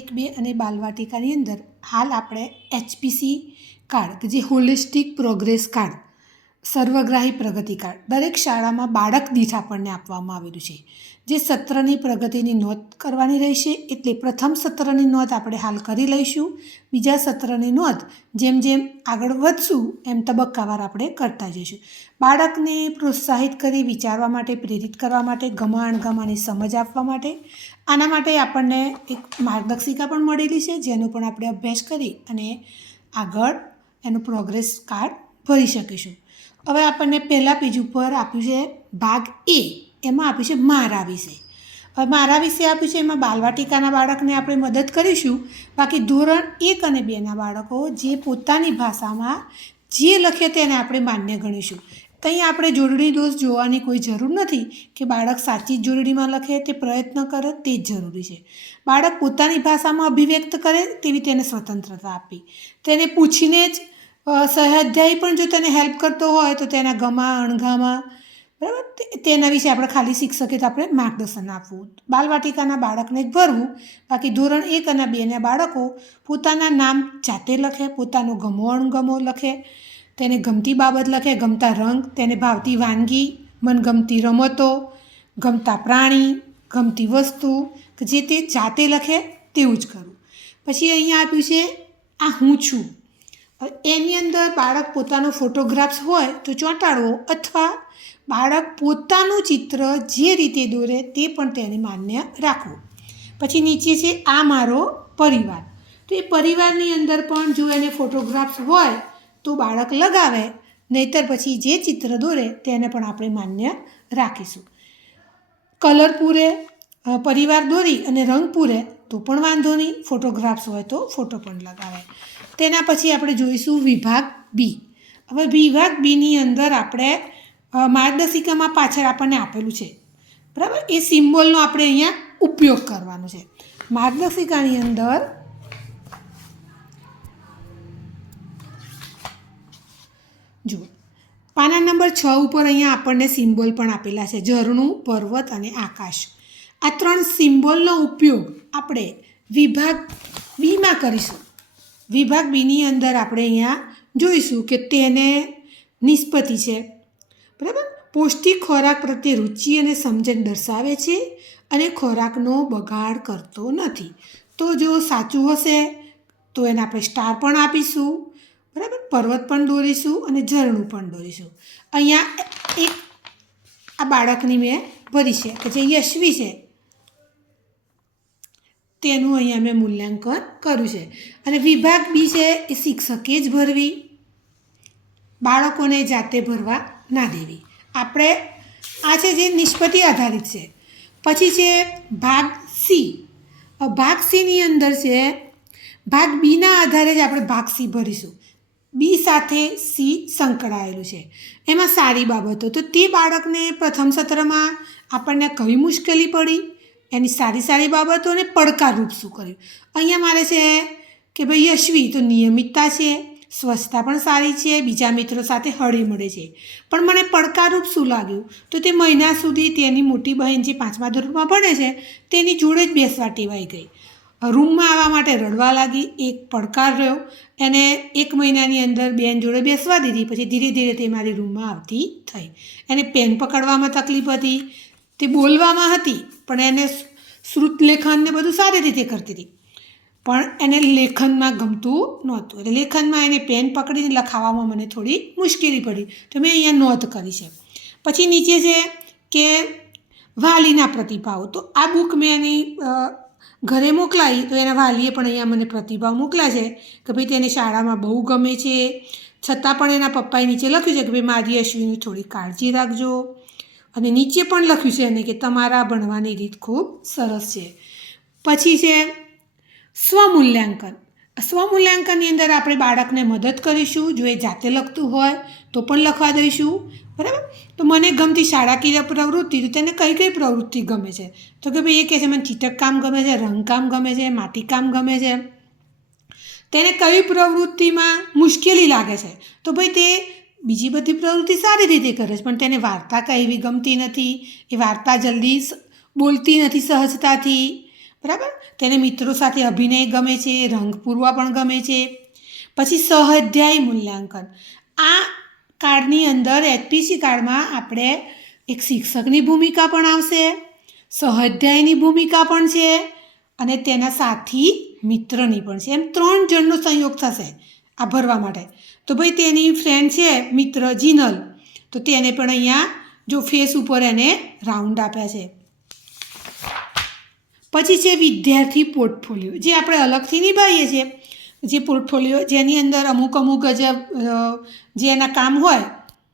1-2 અને બાલવાટિકાની અંદર હાલ આપણે HPC કાર્ડ કે જે હોલિસ્ટિક પ્રોગ્રેસ કાર્ડ સર્વગ્રાહી પ્રગતિ કાર્ડ દરેક શાળામાં બાળક દીઠ આપણને આપવામાં આવેલું છે. જે સત્રની પ્રગતિની નોંધ કરવાની રહેશે, એટલે પ્રથમ સત્રની નોંધ આપણે હાલ કરી લઈશું. બીજા સત્રની નોંધ જેમ જેમ આગળ વધશું એમ તબક્કાવાર આપણે કરતા જઈશું. બાળકને પ્રોત્સાહિત કરી વિચારવા માટે, પ્રેરિત કરવા માટે, ગમા અણગમાની સમજ આપવા માટે, આના માટે આપણને એક માર્ગદર્શિકા પણ મળેલી છે, જેનો પણ આપણે અભ્યાસ કરી અને આગળ એનું પ્રોગ્રેસ કાર્ડ ભરી શકીશું. હવે આપણને પહેલાં પેજ ઉપર આપ્યું છે ભાગ એ, એમાં આપ્યું છે મારા વિશે. હવે મારા વિશે આપ્યું છે, એમાં બાલવાટિકાના બાળકને આપણે મદદ કરીશું. બાકી ધોરણ 1 અને 2ના બાળકો જે પોતાની ભાષામાં જે લખે તેને આપણે માન્ય ગણીશું. કંઈ આપણે જોડણી દોષ જોવાની કોઈ જરૂર નથી કે બાળક સાચી જ જોડણીમાં લખે તે પ્રયત્ન કરે તે જ જરૂરી છે. બાળક પોતાની ભાષામાં અભિવ્યક્ત કરે તેવી તેને સ્વતંત્રતા આપી. તેને પૂછીને જ સહાધ્યાયી પણ જો તેને હેલ્પ કરતો હોય તો તેના ગમા અણગામા બરાબર તેના વિશે આપણે ખાલી શિક્ષકે તો આપણે માર્ગદર્શન આપવું. બાલવાટિકાના બાળકને જ ભરવું. બાકી ધોરણ 1 અને 2ના બાળકો પોતાના નામ જાતે લખે, પોતાનો ગમો અણગમો લખે, તેને ગમતી બાબત લખે, ગમતા રંગ, તેને ભાવતી વાનગી, મનગમતી રમતો, ગમતા પ્રાણી, ગમતી વસ્તુ કે જે તે જાતે લખે તેવું જ કરવું. પછી અહીંયા આપ્યું છે આ હું છું. એની અંદર બાળક પોતાનો ફોટોગ્રાફ્સ હોય તો ચોંટાડવો, અથવા બાળક પોતાનું ચિત્ર જે રીતે દોરે તે પણ તેને માન્ય રાખવું. પછી નીચે છે આ મારો પરિવાર. તો એ પરિવારની અંદર પણ જો એને ફોટોગ્રાફ્સ હોય તો બાળક લગાવે, નહીંતર પછી જે ચિત્ર દોરે તેને પણ આપણે માન્ય રાખીશું. કલર પૂરે, પરિવાર દોરી અને રંગ પૂરે તો પણ વાંધો નહીં, ફોટોગ્રાફ્સ હોય તો ફોટો પણ લગાવે. તેના પછી આપણે જોઈશું વિભાગ બી. હવે વિભાગ બીની અંદર આપણે માર્ગદર્શિકામાં પાછળ આપણને આપેલું છે બરાબર, એ સિમ્બોલનો આપણે અહીંયા ઉપયોગ કરવાનો છે. માર્ગદર્શિકાની અંદર જુઓ પાના નંબર 6 ઉપર અહીંયા આપણને સિમ્બોલ પણ આપેલા છે, ઝરણું, પર્વત અને આકાશ. આ 3 સિમ્બોલનો ઉપયોગ આપણે વિભાગ બીમાં કરીશું. વિભાગ બીની અંદર આપણે અહીંયા જોઈશું કે તેને નિષ્પત્તિ છે બરાબર, પૌષ્ટિક ખોરાક પ્રત્યે રુચિ અને સમજણ દર્શાવે છે અને ખોરાકનો બગાડ કરતો નથી. તો જો સાચું હશે તો એને આપણે સ્ટાર પણ આપીશું બરાબર, પર્વત પણ દોરીશું અને ઝરણું પણ દોરીશું. અહીંયા એક આ બાળકની મેં ભરી છે કે જે યશવી છે તેનું અહીંયા મેં મૂલ્યાંકન કર્યું છે. અને વિભાગ બી છે એ શિક્ષકે જ ભરવી, બાળકોને જાતે ભરવા ના દેવી. આપણે આ છે જે નિષ્પત્તિ આધારિત છે. પછી છે ભાગ સી. ભાગ સીની અંદર છે ભાગ બીના આધારે જ આપણે ભાગ સી ભરીશું. બી સાથે સી સંકળાયેલું છે. એમાં સારી બાબતો, તો તે બાળકને પ્રથમ સત્રમાં આપણને કઈ મુશ્કેલી પડી, એની સારી બાબતો અને પડકારરૂપ શું કર્યું. અહીંયા મારે છે કે ભાઈ યશવી તો નિયમિતતા છે, સ્વચ્છતા પણ સારી છે, બીજા મિત્રો સાથે હળી મળે છે. પણ મને પડકારરૂપ શું લાગ્યું તો તે મહિના સુધી તેની મોટી બહેન જે 5મા ધોરણમાં ભણે છે તેની જોડે જ બેસવા ટેવાઈ ગઈ. રૂમમાં આવવા માટે રડવા લાગી, એક પડકાર રહ્યો. એને 1 મહિનાની અંદર બેન જોડે બેસવા દીધી, પછી ધીરે ધીરે તે મારી રૂમમાં આવતી થઈ. એને પેન પકડવામાં તકલીફ હતી, તે બોલવામાં હતી, પણ એને શ્રુતલેખન ને બધું સારી રીતે કરતી હતી, પણ એને લેખનમાં ગમતું નહોતું. એટલે લેખનમાં એને પેન પકડીને લખાવવામાં મને થોડી મુશ્કેલી પડી, તો મેં અહીંયા નોંધ કરી છે. પછી નીચે છે કે વાલીના પ્રતિભાવો. તો આ બુક મેં એની ઘરે મોકલાવી તો એના વાલીએ પણ અહીંયા મને પ્રતિભાવ મોકલ્યા છે કે ભાઈ તેને શાળામાં બહુ ગમે છે, છતાં પણ એના પપ્પાએ નીચે લખ્યું છે કે ભાઈ મારી યશવીની થોડી કાળજી રાખજો. અને નીચે પણ લખ્યું છે એને કે તમારા ભણવાની રીત ખૂબ સરસ છે. પછી છે સ્વમૂલ્યાંકન. સ્વમૂલ્યાંકનની અંદર આપણે બાળકને મદદ કરીશું. જો એ જાતે લખતું હોય તો પણ લખવા દઈશું બરાબર. તો મને ગમતી શાળાકીય પ્રવૃત્તિ, તો તેને કઈ પ્રવૃત્તિ ગમે છે તો કે ભાઈ એ કહે છે મને ચિત્રકામ ગમે છે, રંગકામ ગમે છે, માટીકામ ગમે છે. તેને કઈ પ્રવૃત્તિમાં મુશ્કેલી લાગે છે તો ભાઈ તે બીજી બધી પ્રવૃત્તિ સારી રીતે કરે છે, પણ તેને વાર્તા કહેવી ગમતી નથી, એ વાર્તા જલ્દી બોલતી નથી સહજતાથી બરાબર. તેને મિત્રો સાથે અભિનય ગમે છે, રંગ પૂરવા પણ ગમે છે. પછી સહાધ્યાયી મૂલ્યાંકન. આ કાર્ડની અંદર એચપીસી કાર્ડમાં આપણે એક શિક્ષકની ભૂમિકા પણ આવશે, સહાધ્યાયની ભૂમિકા પણ છે અને તેના સાથી મિત્રની પણ છે. એમ 3 જણનો સંયોગ થશે આ ભરવા માટે. તો ભાઈ તેની ફ્રેન્ડ છે મિત્ર જીનલ, તો તેને પણ અહીંયા જો ફેસ ઉપર એને રાઉન્ડ આપ્યા છે. પછી છે વિદ્યાર્થી પોર્ટફોલિયો, જે આપણે અલગથી નિભાવીએ છીએ. જે પોર્ટફોલિયો જેની અંદર અમુક જે એના કામ હોય